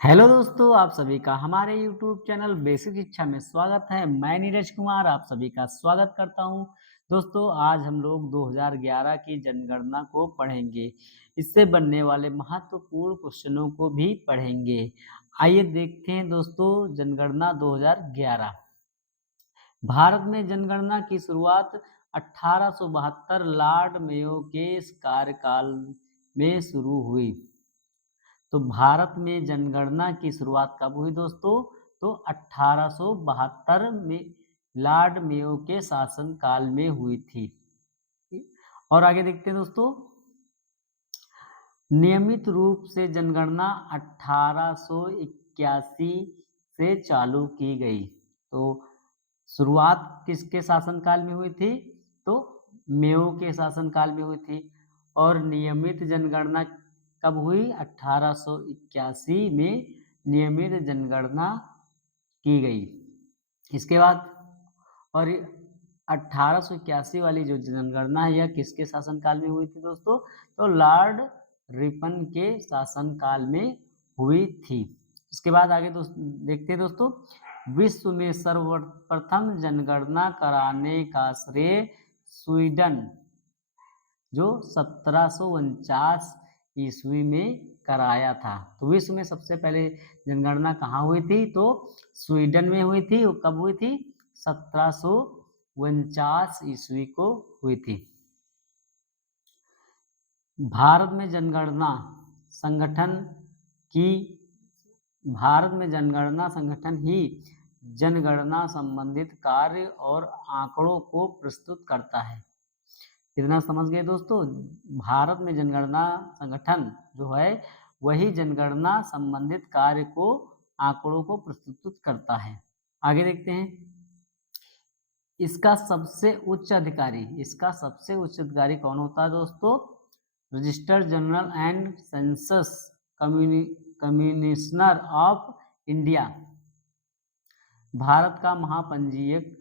Hello दोस्तों, आप सभी का हमारे YouTube चैनल बेसिक शिक्षा में स्वागत है। मैं नीरज कुमार आप सभी का स्वागत करता हूं। दोस्तों, आज हम लोग 2011 की जनगणना को पढ़ेंगे। इससे बनने वाले महत्वपूर्ण क्वेश्चनों को भी पढ़ेंगे। आइए देखते हैं दोस्तों, जनगणना 2011। भारत में जनगणना की शुरुआत 1872 लॉर्ड मेयो के कार्यकाल में शुरू हुई। तो भारत में जनगणना की शुरुआत कब हुई दोस्तों? तो 1872 में लॉर्ड मेयो के शासनकाल में हुई थी। और आगे देखते हैं दोस्तों, नियमित रूप से जनगणना 1881 से चालू की गई। तो शुरुआत किसके शासनकाल में हुई थी? तो मेयो के शासनकाल में हुई थी। और नियमित जनगणना कब हुई? 1881 में नियमित जनगणना की गई। इसके बाद और 1881 वाली जो जनगणना है यह किसके शासनकाल में हुई थी दोस्तों? तो लॉर्ड रिपन के शासनकाल में हुई थी। इसके बाद आगे देखते हैं दोस्तों, विश्व में सर्वप्रथम जनगणना कराने का श्रेय स्वीडन, जो 1749 ईस्वी में कराया था। तो विश्व में सबसे पहले जनगणना कहाँ हुई थी? तो स्वीडन में हुई थी। वो कब हुई थी? 1749 ईस्वी को हुई थी। भारत में जनगणना संगठन ही जनगणना संबंधित कार्य और आंकड़ों को प्रस्तुत करता है। इतना समझ गए दोस्तों? भारत में जनगणना संगठन जो है वही जनगणना संबंधित कार्य को आंकड़ों को प्रस्तुत करता है। आगे देखते हैं, इसका सबसे उच्च अधिकारी कौन होता है दोस्तों? Register general and census commissioner of India. Bharat का महापंजीयक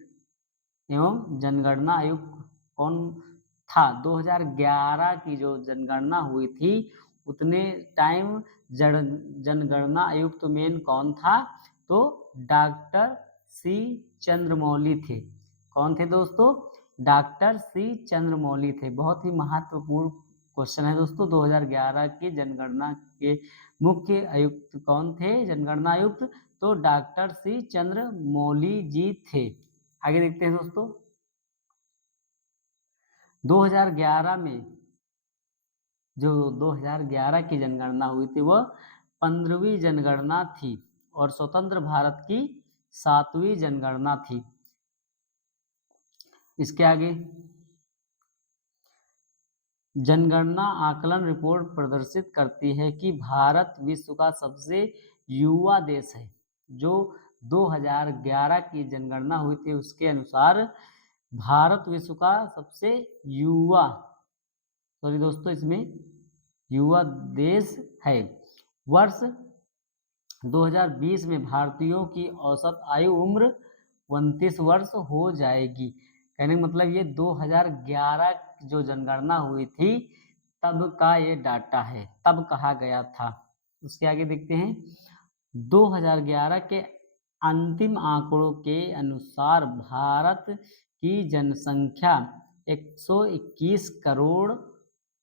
एवं जनगणना आयुक्त कौन था? 2011 की जो जनगणना हुई थी उतने टाइम जनगणना आयुक्त मेन कौन था? तो डॉक्टर सी चंद्रमौली थे। कौन थे दोस्तों? डॉक्टर सी चंद्रमौली थे। बहुत ही महत्वपूर्ण क्वेश्चन है दोस्तों। 2011 की जनगणना के मुख्य आयुक्त कौन थे? जनगणना आयुक्त तो डॉक्टर सी चंद्रमौली जी थे। आगे देखते हैं दोस्तों, 2011 में जो 2011 की जनगणना हुई थी वह 15वीं जनगणना थी और स्वतंत्र भारत की 7वीं जनगणना थी। इसके आगे, जनगणना आकलन रिपोर्ट प्रदर्शित करती है कि भारत विश्व का सबसे युवा देश है। जो 2011 की जनगणना हुई थी उसके अनुसार भारत विश्व का सबसे युवा दोस्तों इसमें युवा देश है। वर्ष 2020 में भारतीयों की औसत आयु उम्र 29 वर्ष हो जाएगी। कहने का मतलब ये 2011 जो जनगणना हुई थी तब का ये डाटा है, तब कहा गया था। उसके आगे देखते हैं, 2011 के अंतिम आंकड़ों के अनुसार भारत की जनसंख्या 121 करोड़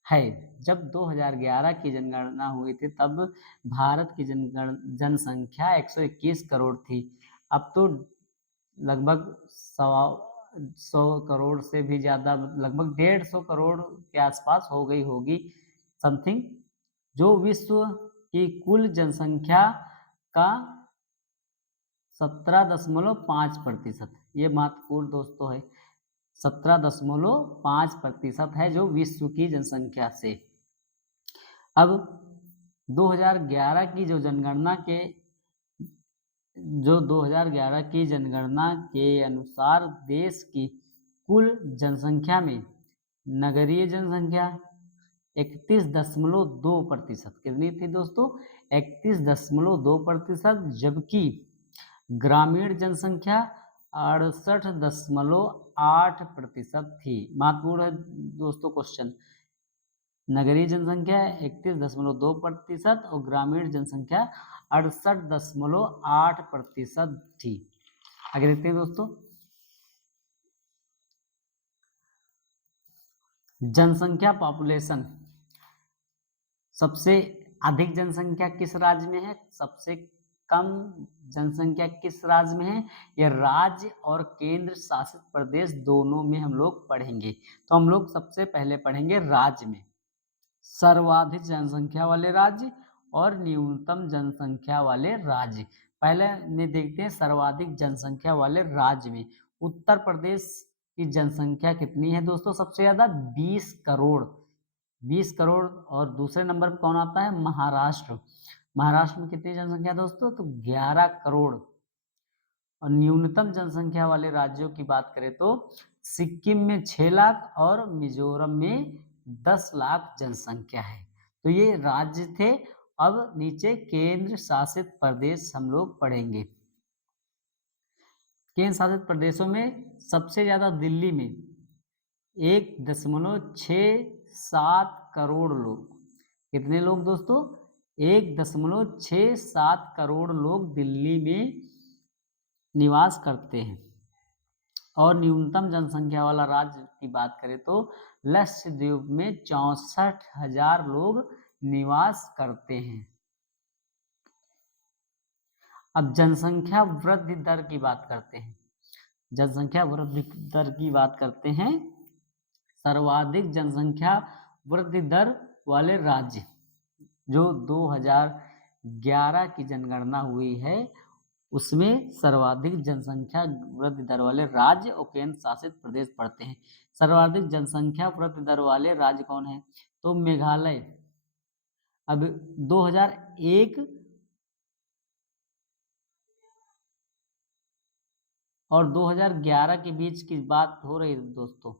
है। जब 2011 की जनगणना हुई थी तब भारत की जनसंख्या 121 करोड़ थी। अब तो लगभग 100 करोड़ से भी ज़्यादा, लगभग 150 करोड़ के आसपास हो गई होगी समथिंग, जो विश्व की कुल जनसंख्या का 17.5%। ये महत्वपूर्ण दोस्तों है। 17.5% है जो विश्व की जनसंख्या से। अब 2011 की जो 2011 की जनगणना के अनुसार देश की कुल जनसंख्या में नगरीय जनसंख्या 31.2%। कितनी थी दोस्तों? 31.2%, जबकि ग्रामीण जनसंख्या 68.8% थी। महत्वपूर्ण है दोस्तों क्वेश्चन। नगरीय जनसंख्या 31.2% और ग्रामीण जनसंख्या 68.8% थी। आगे देखते हैं दोस्तों, जनसंख्या पॉपुलेशन, सबसे अधिक जनसंख्या किस राज्य में है, सबसे कम जनसंख्या किस राज्य में है। यह राज्य और केंद्र शासित प्रदेश दोनों में हम लोग पढ़ेंगे। तो हम लोग सबसे पहले पढ़ेंगे राज्य में, सर्वाधिक जनसंख्या वाले राज्य और न्यूनतम जनसंख्या वाले राज्य। पहले में देखते हैं सर्वाधिक जनसंख्या वाले राज्य में उत्तर प्रदेश की जनसंख्या कितनी है दोस्तों, सबसे ज्यादा 20 करोड़। 20 करोड़। और दूसरे नंबर पर कौन आता है, महाराष्ट्र। महाराष्ट्र में कितनी जनसंख्या दोस्तों, तो 11 करोड़। और न्यूनतम जनसंख्या वाले राज्यों की बात करें तो सिक्किम में 6 लाख और मिजोरम में 10 लाख जनसंख्या है। तो ये राज्य थे। अब नीचे केंद्र शासित प्रदेश हम लोग पढ़ेंगे। केंद्र शासित प्रदेशों में सबसे ज्यादा दिल्ली में 1.67 करोड़ लोग। कितने लोग दोस्तों, 1.67 करोड़ लोग दिल्ली में निवास करते हैं। और न्यूनतम जनसंख्या वाला राज्य की बात करें तो लक्षद्वीप में 64,000 लोग निवास करते हैं। अब जनसंख्या वृद्धि दर की बात करते हैं। जनसंख्या वृद्धि दर की बात करते हैं। सर्वाधिक जनसंख्या वृद्धि दर वाले राज्य जो 2011 की जनगणना हुई है उसमें सर्वाधिक जनसंख्या वृद्धि दर वाले राज्य और केंद्र शासित प्रदेश पड़ते हैं। सर्वाधिक जनसंख्या वृद्धि दर वाले राज्य कौन है, तो मेघालय। अब 2001 और 2011 के बीच की बात हो रही है दोस्तों।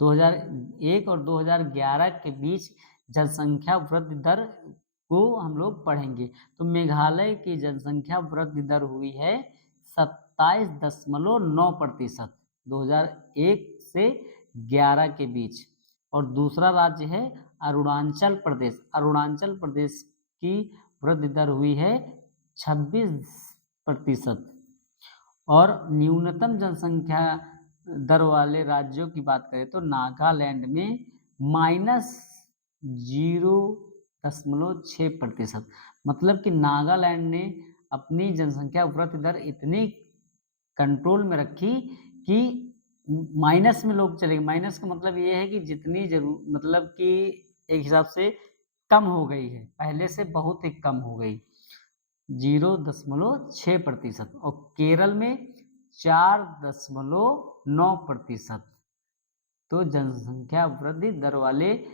2001 और 2011 के बीच जनसंख्या वृद्धि दर को हम लोग पढ़ेंगे। तो मेघालय की जनसंख्या वृद्धि दर हुई है 27.9% 2001 से 11 के बीच। और दूसरा राज्य है अरुणाचल प्रदेश। अरुणाचल प्रदेश की वृद्धि दर हुई है 26%। और न्यूनतम जनसंख्या दर वाले राज्यों की बात करें तो नागालैंड में -0.6%। मतलब कि नागालैंड ने अपनी जनसंख्या वृद्धि दर इतनी कंट्रोल में रखी कि माइनस में लोग चले गए। माइनस का मतलब ये है कि जितनी जरूर मतलब कि एक हिसाब से कम हो गई है, पहले से बहुत ही कम हो गई, 0.6%। और केरल में 4.9%। तो जनसंख्या वृद्धि दर वाले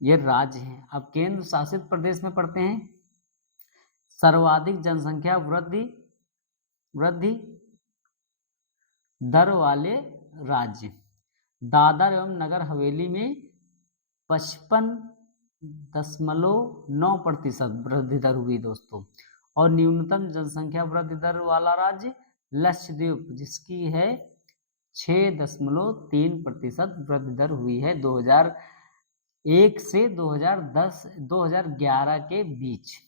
ये राज्य हैं। अब केंद्र शासित प्रदेश में पढ़ते हैं। सर्वाधिक जनसंख्या वृद्धि दर वाले राज्य दादर एवं नगर हवेली में 55.9% वृद्धि दर हुई दोस्तों। और न्यूनतम जनसंख्या वृद्धि दर वाला राज्य लक्षद्वीप जिसकी है 6.3% वृद्धि दर हुई है 2001 से 2011 के बीच।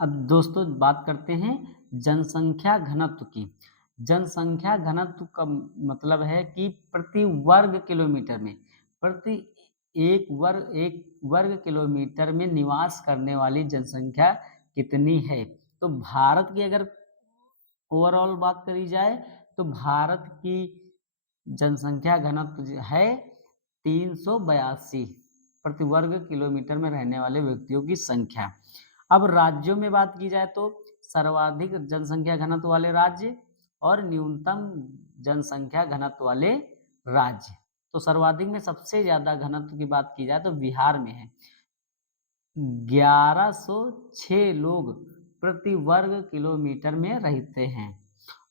अब दोस्तों बात करते हैं जनसंख्या घनत्व की। जनसंख्या घनत्व का मतलब है कि प्रति वर्ग किलोमीटर में, प्रति एक वर्ग किलोमीटर में निवास करने वाली जनसंख्या कितनी है। तो भारत की अगर ओवरऑल बात करी जाए तो भारत की जनसंख्या घनत्व है 382 प्रति वर्ग किलोमीटर में रहने वाले व्यक्तियों की संख्या। अब राज्यों में बात की जाए तो सर्वाधिक जनसंख्या घनत्व वाले राज्य और न्यूनतम जनसंख्या घनत्व वाले राज्य। तो सर्वाधिक में सबसे ज्यादा घनत्व की बात की जाए तो बिहार में है, 1106 लोग प्रति वर्ग किलोमीटर में रहते हैं।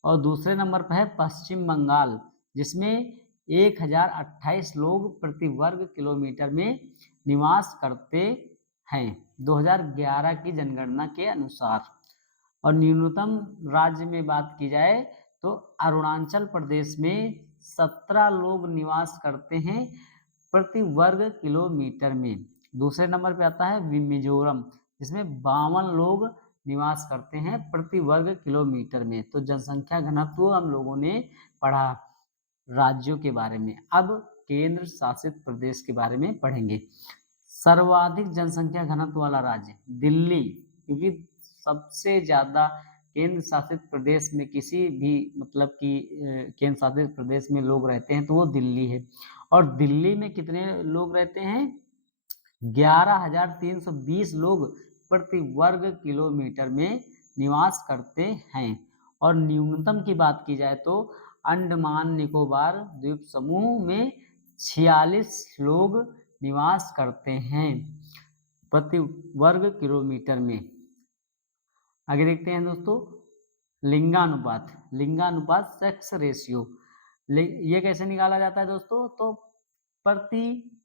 और दूसरे नंबर पर है पश्चिम बंगाल जिसमें 1028 लोग प्रति वर्ग किलोमीटर में निवास करते हैं 2011 की जनगणना के अनुसार। और न्यूनतम राज्य में बात की जाए तो अरुणाचल प्रदेश में 17 लोग निवास करते हैं प्रति वर्ग किलोमीटर में। दूसरे नंबर पे आता है मिजोरम, जिसमें 52 लोग निवास करते हैं प्रति वर्ग किलोमीटर में। तो जनसंख्या घनत्व हम लोगों ने पढ़ा राज्यों के बारे में। अब केंद्र शासित प्रदेश के बारे में पढ़ेंगे। सर्वाधिक जनसंख्या घनत्व वाला राज्य दिल्ली, क्योंकि सबसे ज्यादा केंद्र शासित प्रदेश में किसी भी मतलब कि केंद्र शासित प्रदेश में लोग रहते हैं तो वो दिल्ली है। और दिल्ली में कितने लोग रहते हैं? 11,320 लोग प्रति वर्ग किलोमीटर में निवास करते हैं। और न्यूनतम की बात की जाए तो अंडमान निकोबार द्वीप समूह में 46 लोग निवास करते हैं प्रति वर्ग किलोमीटर में। आगे देखते हैं दोस्तों, लिंगानुपात। लिंगानुपात सेक्स रेशियो, ये कैसे निकाला जाता है दोस्तों? तो प्रति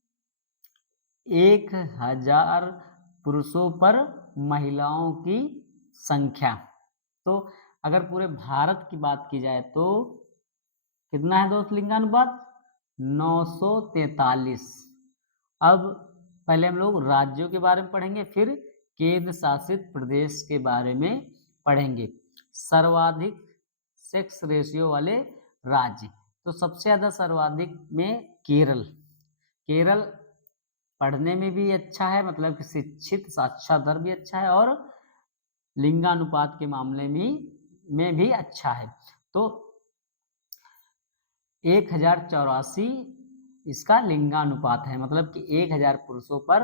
1000 पुरुषों पर महिलाओं की संख्या। तो अगर पूरे भारत की बात की जाए तो कितना है दोस्त लिंगानुपात? 943। अब पहले हम लोग राज्यों के बारे में पढ़ेंगे, फिर केंद्र शासित प्रदेश के बारे में पढ़ेंगे। सर्वाधिक सेक्स रेशियो वाले राज्य, तो सबसे ज्यादा सर्वाधिक में केरल। केरल पढ़ने में भी अच्छा है, मतलब कि शिक्षित साक्षर दर भी अच्छा है और लिंगानुपात के मामले में भी अच्छा है। तो 1084 इसका लिंगानुपात है, मतलब कि 1000 पुरुषों पर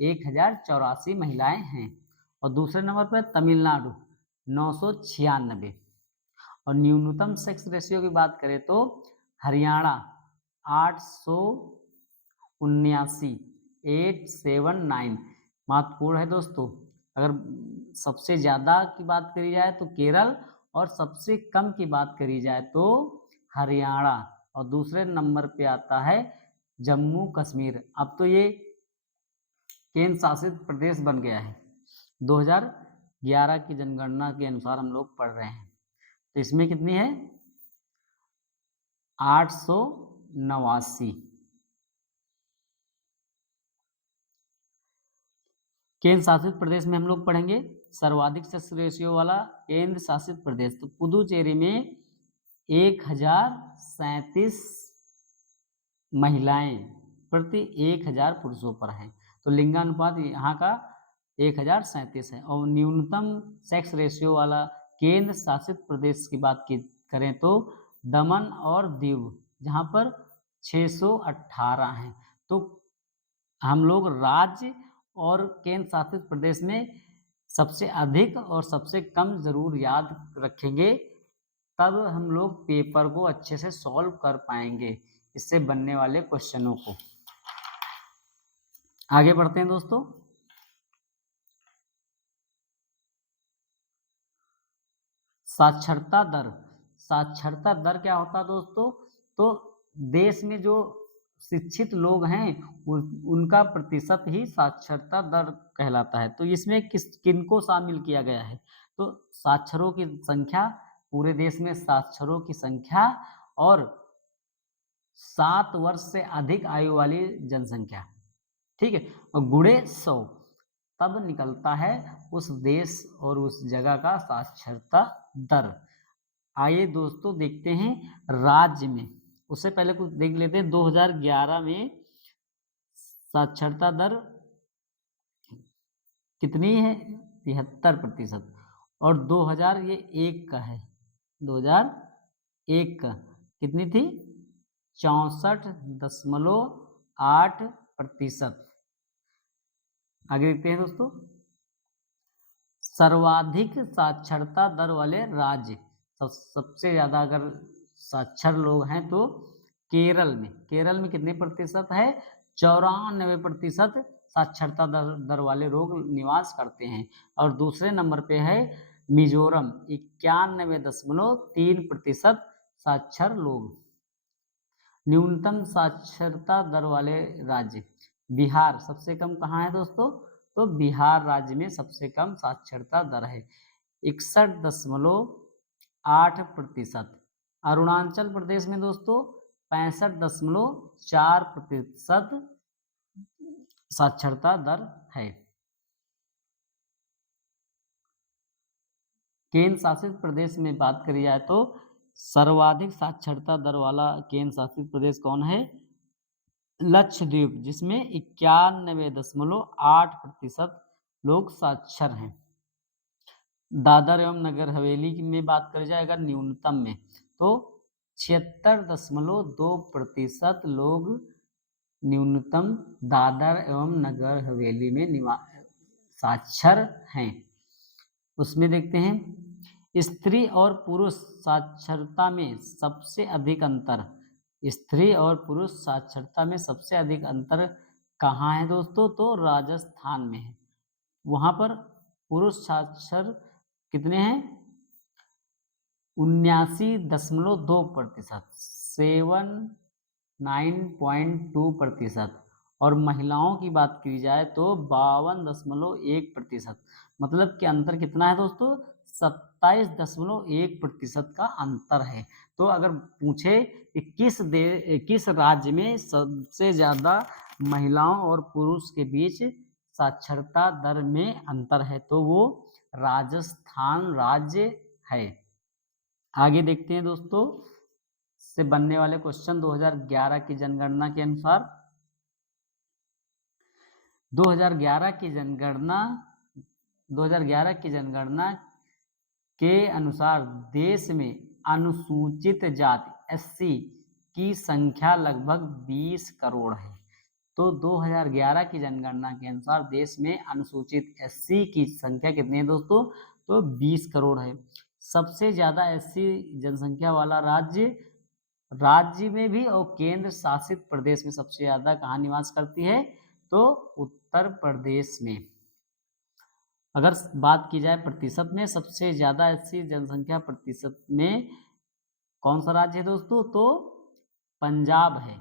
1084 महिलाएं हैं। और दूसरे नंबर पर तमिलनाडु 996। और न्यूनतम सेक्स रेशियो की बात करें तो हरियाणा 879, 879 महत्वपूर्ण है दोस्तों। अगर सबसे ज्यादा की बात करी जाए तो केरल, और सबसे कम की बात करी जाए तो हरियाणा, और दूसरे नंबर पे आता है जम्मू कश्मीर। अब तो ये केंद्र शासित प्रदेश बन गया है, 2011 की जनगणना के अनुसार हम लोग पढ़ रहे हैं। तो इसमें कितनी है? 889। केंद्र शासित प्रदेश में हम लोग पढ़ेंगे सर्वाधिक सेक्स रेशियो वाला केंद्र शासित प्रदेश, तो पुदुचेरी में 1037 महिलाएं प्रति 1000 पुरुषों पर हैं। तो लिंगानुपात यहाँ का 1037 है। और न्यूनतम सेक्स रेशियो वाला केंद्र शासित प्रदेश की बात करें तो दमन और दीव, जहाँ पर 618 हैं। तो हम लोग राज्य और केंद्र शासित प्रदेश में सबसे अधिक और सबसे कम जरूर याद रखेंगे, तब हम लोग पेपर को अच्छे से सॉल्व कर पाएंगे इससे बनने वाले क्वेश्चनों को। आगे बढ़ते हैं दोस्तों। साक्षरता दर। साक्षरता दर क्या होता है दोस्तों? तो देश में जो शिक्षित लोग हैं उनका प्रतिशत ही साक्षरता दर कहलाता है। तो इसमें किनको शामिल किया गया है? तो साक्षरों की संख्या, पूरे देश में साक्षरों की संख्या, और 7 वर्ष से अधिक आयु वाली जनसंख्या, ठीक है, और गुणे 100, तब निकलता है उस देश और उस जगह का साक्षरता दर। आइए दोस्तों देखते हैं राज्य में। उससे पहले कुछ देख लेते हैं 2011 में साक्षरता दर कितनी है? 73%। और 2001 का है, 2001 का कितनी थी? 64.8%। आगे देखते हैं दोस्तों, सर्वाधिक साक्षरता दर वाले राज्य। सबसे ज्यादा अगर साक्षर लोग हैं तो केरल में। केरल में कितने प्रतिशत है? 94% साक्षरता दर वाले लोग निवास करते हैं। और दूसरे नंबर पे है मिजोरम, 91.3% साक्षर लोग। न्यूनतम साक्षरता दर वाले राज्य बिहार, सबसे कम कहाँ है दोस्तों? तो बिहार राज्य में सबसे कम साक्षरता दर है, 61.8%। अरुणाचल प्रदेश में दोस्तों 65.4% साक्षरता दर है। केंद्र शासित प्रदेश में बात करी जाए तो सर्वाधिक साक्षरता दर वाला केंद्र शासित प्रदेश कौन है? लक्षद्वीप, जिसमें 91.8% लोग साक्षर हैं। दादर एवं नगर हवेली में बात करी जाए अगर न्यूनतम में तो 76.2% लोग न्यूनतम दादर एवं नगर हवेली में साक्षर हैं। उसमें देखते हैं स्त्री और पुरुष साक्षरता में सबसे अधिक अंतर। स्त्री और पुरुष साक्षरता में सबसे अधिक अंतर कहाँ है दोस्तों? तो राजस्थान में है। वहां पर पुरुष साक्षर कितने हैं? 79.2%, 79.2%। और महिलाओं की बात की जाए तो 52.1%। मतलब कि अंतर कितना है दोस्तों? 27.1% का अंतर है। तो अगर पूछे कि किस राज्य में सबसे ज्यादा महिलाओं और पुरुष के बीच साक्षरता दर में अंतर है तो वो राजस्थान राज्य है। आगे देखते हैं दोस्तों से बनने वाले क्वेश्चन। 2011 की जनगणना के अनुसार 2011 की जनगणना के अनुसार देश में अनुसूचित जाति एससी की संख्या लगभग 20 करोड़ है। तो 2011 की जनगणना के अनुसार देश में अनुसूचित एससी की संख्या कितनी है दोस्तों? तो 20 करोड़ है। सबसे ज्यादा एससी जनसंख्या वाला राज्य में भी और केंद्र शासित प्रदेश में सबसे ज्यादा कहाँ निवास करती है? तो उत्तर प्रदेश में। अगर बात की जाए प्रतिशत में, सबसे ज्यादा एससी जनसंख्या प्रतिशत में कौन सा राज्य है दोस्तों? तो पंजाब है।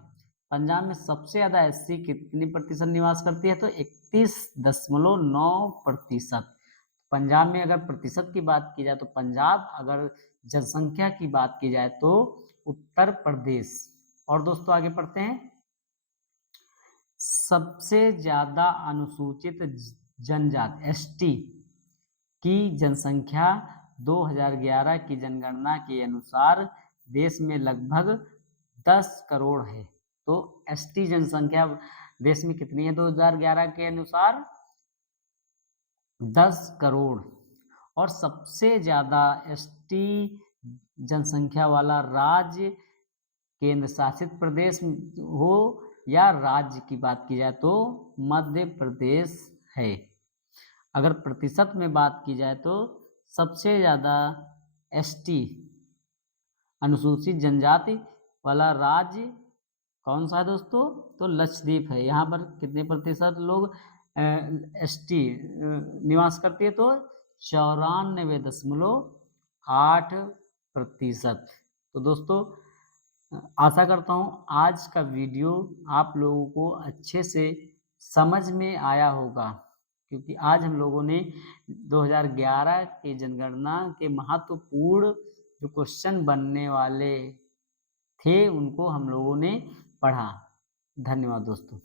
पंजाब में सबसे ज्यादा एससी कितनी प्रतिशत निवास करती है? तो 31.9%। पंजाब में अगर प्रतिशत की बात की जाए तो पंजाब, अगर जनसंख्या की बात की जाए तो उत्तर प्रदेश। और दोस्तों आगे पढ़ते हैं। सबसे ज्यादा अनुसूचित जनजाति एसटी की जनसंख्या 2011 की जनगणना के अनुसार देश में लगभग 10 करोड़ है। तो एसटी जनसंख्या देश में कितनी है 2011 के अनुसार? 10 करोड़। और सबसे ज्यादा एसटी जनसंख्या वाला राज्य केंद्र शासित प्रदेश हो या राज्य की बात की जाए तो मध्य प्रदेश है। अगर प्रतिशत में बात की जाए तो सबसे ज्यादा एसटी अनुसूचित जनजाति वाला राज्य कौन सा है दोस्तों? तो लक्षद्वीप है। यहाँ पर कितने प्रतिशत लोग एसटी निवास करती है? तो 94.8%। तो दोस्तों आशा करता हूँ आज का वीडियो आप लोगों को अच्छे से समझ में आया होगा, क्योंकि आज हम लोगों ने 2011 के जनगणना के महत्वपूर्ण जो क्वेश्चन बनने वाले थे उनको हम लोगों ने पढ़ा। धन्यवाद दोस्तों।